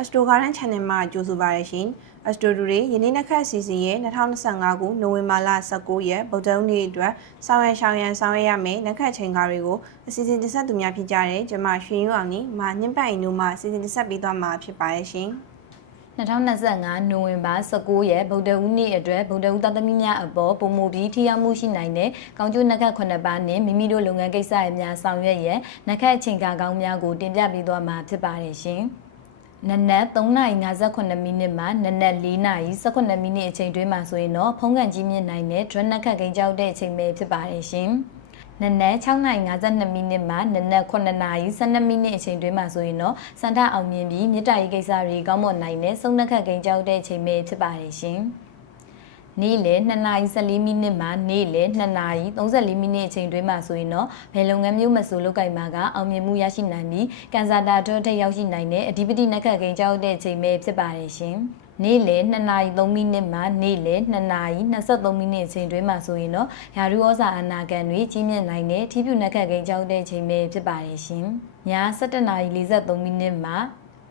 Astro Garden Channel မှာကြိုဆိုပါရရှင်။ Astro တူတွေယနေ့နှစ်ခတ်အစီအစဉ်ရဲ့2025ခုနိုဝင်ဘာလ19ရက်ဗုဒ္ဓဟူးနေ့အတွက်ဆောင်ရန်ရှောင်းရန်ဆောင်ရရမယ်နှစ်ခတ်ချိန်ကားတွေကိုအစီအစဉ်တင်ဆက်သူများဖြစ်ကြတဲ့ကျွန်မရွှေရင်းအောင်နီမညင်ပိုင်တို့မှအစီအစဉ်တင်ဆက်ပေးသွားမှာဖြစ်ပါရဲ့ရှင်။2025နိုဝင်ဘာ19ရက်ဗုဒ္ဓဟူးနေ့အတွက်ဗုဒ္ဓဟူးသားသမီးများအပေါ်ပုံမူပြီးထိရောက်မှုရှိနိုင်တဲ့ကောင်းကျိုးနှက်ခတ်9ပါးနဲ့မိမိတို့လုပ်ငန်းကိစ္စရများဆောင်ရွက်ရန်နှက်ခတ်အချိန်ကာကောင်းများကိုတင်ပြပေးသွားမှာဖြစ်ပါတယ်ရှင်။ နနက်3:58မိနစ်မှနနက်4:18မိနစ်အချိန်တွင်းမှာဆိုရင်တော့ဖုံးကန်ကြီးမြင့်နိုင်တဲ့ drone နှက်ခတ်ကိန်းကြောက်တဲ့အချိန်ပဲဖြစ်ပါတယ်ရှင်။နနက်6:52မိနစ်မှနနက်9:12မိနစ်အချိန်တွင်းမှာဆိုရင်တော့စန္ဒအောင်မြင်ပြီးမြစ်တာရေးကိစ္စတွေကောင်းမွန်နိုင်တဲ့စုံနှက်ခတ်ကိန်းကြောက်တဲ့အချိန်ပဲဖြစ်ပါတယ်ရှင်။ နေ့လယ်2:14မိနစ်မှနေ့လယ်2:34မိနစ်အချိန်တွင်းမှာဆိုရင်တော့ဘယ်လုပ်ငန်းမျိုးမဆိုလုပ်ကိုင်မှာကအောင်မြင်မှုရရှိနိုင်ပြီးကန်စာတာတော့ထိပ်ရောက်ရှိနိုင်တဲ့အဓိပတိနှက်ခတ်ကိန်းကြောက်တဲ့အချိန်ပဲဖြစ်ပါတယ်ရှင်။နေ့လယ်2:03မိနစ်မှနေ့လယ်2:23မိနစ်အချိန်တွင်းမှာဆိုရင်တော့ယာရုဩဇာအနာဂံတွေကြီးမြင့်နိုင်တဲ့ထိပြူနှက်ခတ်ကိန်းကြောက်တဲ့အချိန်ပဲဖြစ်ပါတယ်ရှင်။ည7:43မိနစ်မှ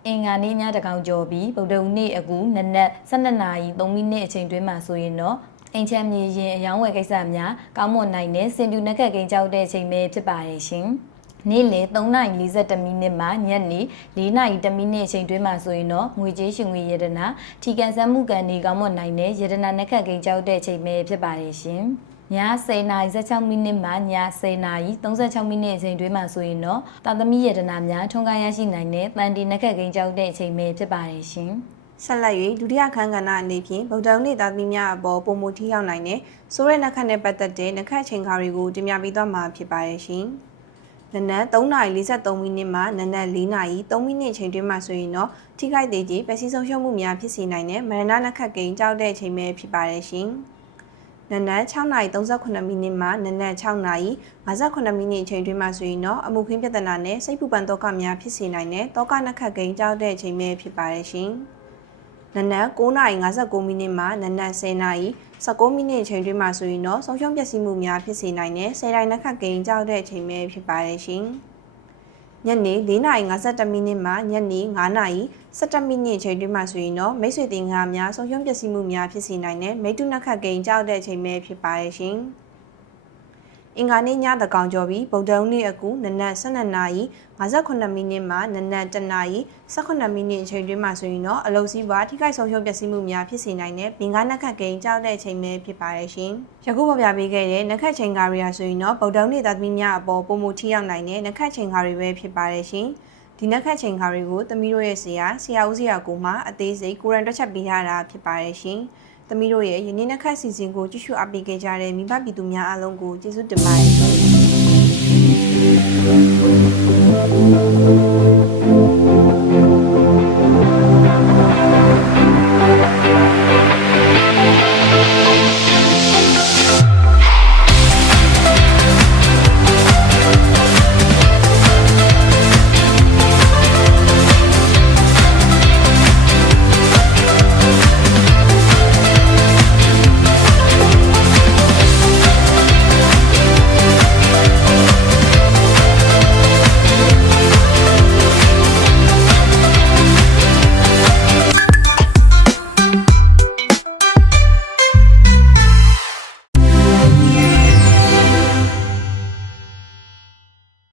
အင်္ဂါနေ့ညတကောင်ကျော်ပြီးဗုဒ္ဓဟူးနေ့အကူနနက်12:03မိနစ်အချိန်တွင်းမှာဆိုရင်တော့အင်ချမ်းမြေရင်အယောင်းဝယ်ကိစ္စများကောင်းမွန်နိုင်တဲ့စင်တူနှက်ခတ်ကိန်းကြောက်တဲ့အချိန်ပဲဖြစ်ပါတယ်ရှင်။နေ့လယ်3:41မိနစ်မှညနေ4:01မိနစ်အချိန်တွင်းမှာဆိုရင်တော့ငွေကြေးရှင်ငွေရတနာထီကန်ဆန်းမှုကန်ဒီကောင်းမွန်နိုင်တဲ့ရတနာနှက်ခတ်ကိန်းကြောက်တဲ့အချိန်ပဲဖြစ်ပါတယ်ရှင်။ ည10:16မိနစ်မှည10:36မိနစ်အချိန်တွင်းမှာဆိုရင်တော့တာသမီရတနာများထုံးကားရရှိနိုင်တဲ့တန်တီနှက်ခတ်ကိန်းကြောက်တဲ့အချိန်ပဲဖြစ်ပါတယ်ရှင်။ဆက်လက်၍ဒုတိယခန်းကဏ္ဍအနေဖြင့်ဗုဒ္ဓဟူးနေ့သားသမီးများအပေါ်ပုံမူထိရောက်နိုင်တဲ့ဆိုရဲနှက်ခတ်နဲ့ပတ်သက်တဲ့နှက်ခတ်ချိန်ခါတွေကိုတင်ပြပေးသွားမှာဖြစ်ပါရဲ့ရှင်။နနက်3:43မိနစ်မှနနက်4:03မိနစ်အချိန်တွင်းမှာဆိုရင်တော့ထိခိုက်သေးခြင်းပျက်စီးဆုံးရှုံးမှုများဖြစ်စေနိုင်တဲ့မရဏနှက်ခတ်ကိန်းကြောက်တဲ့အချိန်ပဲဖြစ်ပါရဲ့ရှင်။ နနက်6:38မိနစ်မှနနက်6:58မိနစ်အချိန်တွင်းမှာဆိုရင်တော့အမှုခင်းပြဿနာနဲ့စိတ်ပူပန်တော့ကများဖြစ်စေနိုင်တဲ့တောကနှက်ခတ်ကိန်းကြောက်တဲ့အချိန်ပဲဖြစ်ပါရဲ့ရှင်။နနက်9:59မိနစ်မှနနက်10:19မိနစ်အချိန်တွင်းမှာဆိုရင်တော့ဆုံးရှုံးပျက်စီးမှုများဖြစ်စေနိုင်တဲ့ဆယ်တိုင်းနှက်ခတ်ကိန်းကြောက်တဲ့အချိန်ပဲဖြစ်ပါရဲ့ရှင်။ ညနေ4:52မိနစ်မှညနေ9:17မိနစ်အချိန်တွင်းမှာဆိုရင်တော့မိတ်ဆွေတင်ကားများဆုံးရှုံးပျက်စီးမှုများဖြစ်စေနိုင်တဲ့မိတ္တုနှက်ခတ်ကိန်းကြောက်တဲ့အချိန်ပဲဖြစ်ပါရဲ့ရှင်။ အင်္ဂါနေ့ညတကောင်ကျော်ပြီးဗုဒ္ဓဟူးနေ့အကူနနက်12:58မိနစ်မှနနက်1:18မိနစ်အချိန်တွင်းမှာဆိုရင်တော့အလုံစည်းပွားထိခိုက်ဆုံးရှုံးပျက်စီးမှုများဖြစ်စေနိုင်တဲ့ဘင်္ဂနက်ခတ်ကိန်းကြောက်တဲ့အချိန်ပဲဖြစ်ပါရဲ့ရှင်။ယခုပေါ်ပြပေးခဲ့တဲ့နက်ခတ်ချိန်ကားတွေဟာဆိုရင်တော့ဗုဒ္ဓဟူးနေ့သားသမီးများအပေါ်ပုံမူထိရောက်နိုင်တဲ့နက်ခတ်ချိန်ကားတွေပဲဖြစ်ပါရဲ့ရှင်။ဒီနက်ခတ်ချိန်ကားတွေကိုသမီးတို့ရဲ့ဆရာဆရာဦးဆရာကိုမှအသေးစိတ်ကိုရန်တွက်ချက်ပေးထားတာဖြစ်ပါရဲ့ရှင်။ သမီးတို့ရဲ့ယနေ့နက်ခတ်စီစဉ်ကိုကြည့်ရှုအပ်ပေးခဲ့ကြတဲ့မိဘပြည်သူများအားလုံးကိုကျေးဇူးတင်ပါတယ်ရှင်။